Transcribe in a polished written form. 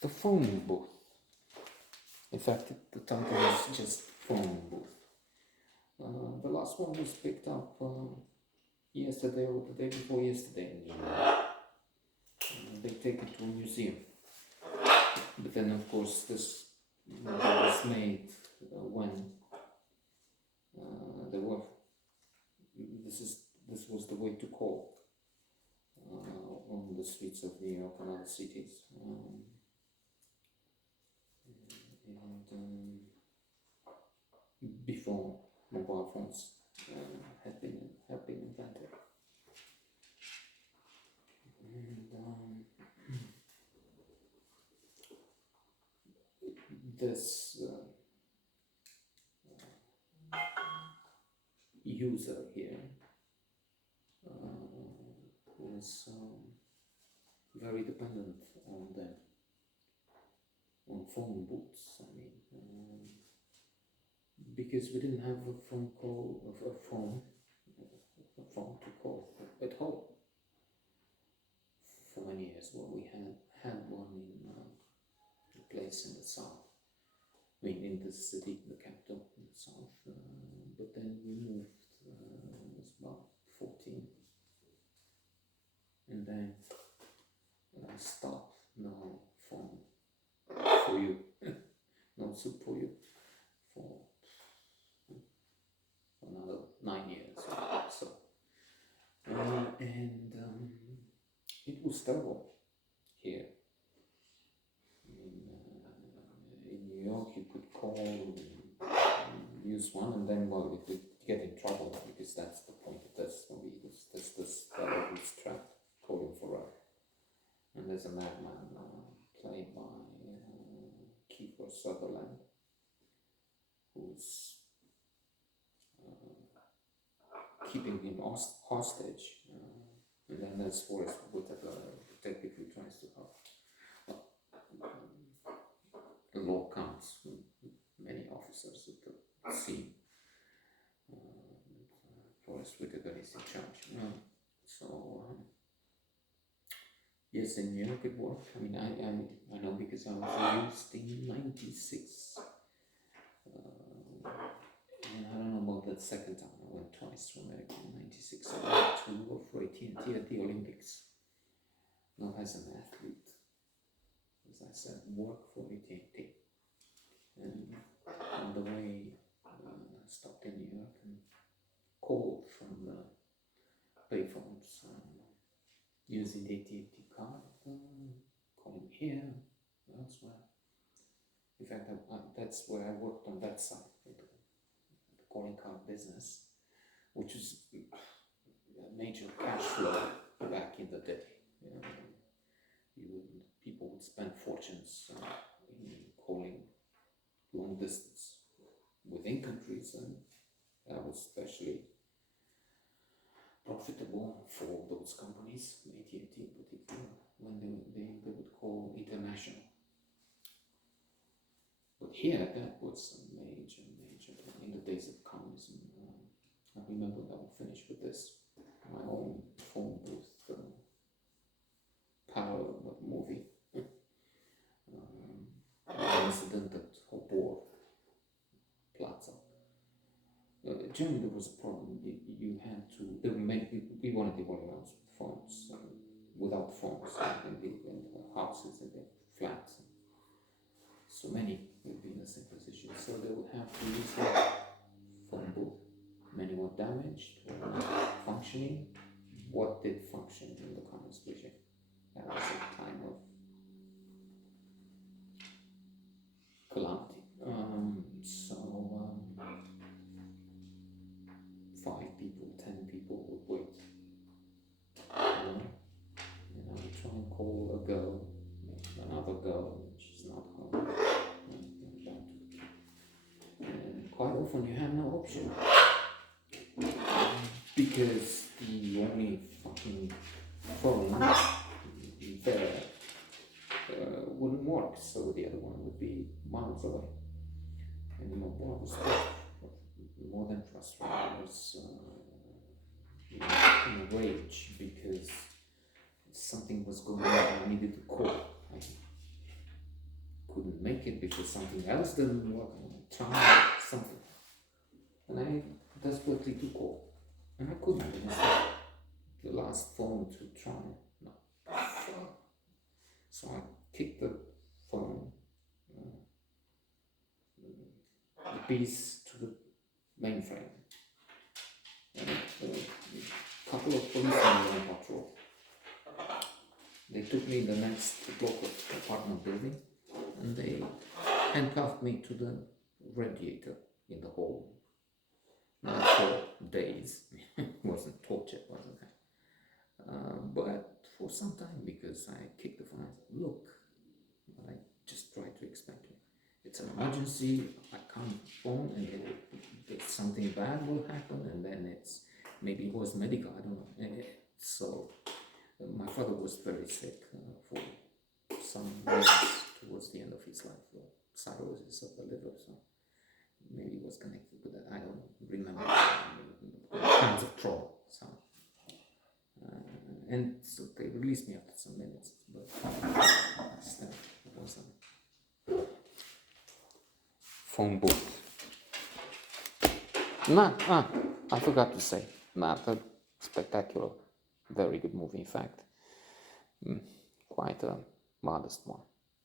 the phone booth. In fact, the title is just phone booth. The last one was picked up yesterday or the day before yesterday in New York. They take it to a museum. But then, of course, this was made when there were. This was the way to call on the streets of New York and other cities. Before mobile phones had been invented. And this user here is very dependent on them, on phone booths. I mean, because we didn't have a phone to call at home for many years. Well, we had one in a place in the south. I mean, in the city, the capital in the south. But then we moved. I was about 14, and then I stopped. No phone for you, no soup for you for another 9 years or so. And it was terrible here. In New York, you could call, use one, and then, well, you could get in trouble because that's the point of this movie. There's this fellow who's trapped, calling forever. And there's a madman played by Kiefer Sutherland, who's keeping him hostage. And then there's Forrest Whitaker, a detective who tries to help. The law comes with many officers at the scene. Forrest Whitaker is in charge. Yes, in New York it worked. I mean, I know because I was released in '96. And I don't know about that second time. I went twice to America in '96. I went to work for AT&T at the Olympics. Not as an athlete. As I said, work for AT&T. And on the way, stopped in New York and called from the payphones using the AT&T card, calling here, elsewhere. In fact, that's where I worked on that side, the calling card business, which is a major cash flow back in the day. People would spend fortunes in calling long distance within countries, and that was especially profitable for those companies, AT&T in particular, when they would call international. But here, that was a major, in the days of communism. I remember that I'll finish with this, my own phone booth parallel movie. An incident at Hobor Plaza. Generally, there was a problem. You had to. We wanted to work around phones, without phones in the houses and the flats. So many would be in the same position. So they would have to use their phone booth. Many were damaged or not functioning. What did function in the communist regime? That was a time of calamity. 5 people, 10 people would wait. And I would try and call a girl, another girl, and she's not home. And quite often you have no option. Because the only fucking phone there wouldn't work, so the other one would be miles away. And what was more than frustrating, I was in a rage because something was going on. I needed to call. couldn't make it because something else didn't work. And I tried something, and I desperately took call, and I couldn't. And I said, the last phone to try. No. So I kicked the phone, the piece to the mainframe. And a couple of policemen were on patrol. They took me the next block of apartment building, and they handcuffed me to the radiator in the hall. Not for days. It wasn't torture, wasn't it? But for some time, because I kicked the phone. I said, look, I just tried to explain to you. It's an emergency. I can't phone, and something bad will happen, and then maybe it was medical. I don't know. So my father was very sick for some years towards the end of his life, cirrhosis of the liver. So maybe it was connected with that. I don't remember kinds of trauma. So. And so they released me after some minutes, but still, it was a phone booth. I forgot to say, not a spectacular, very good movie, in fact. Quite a modest one.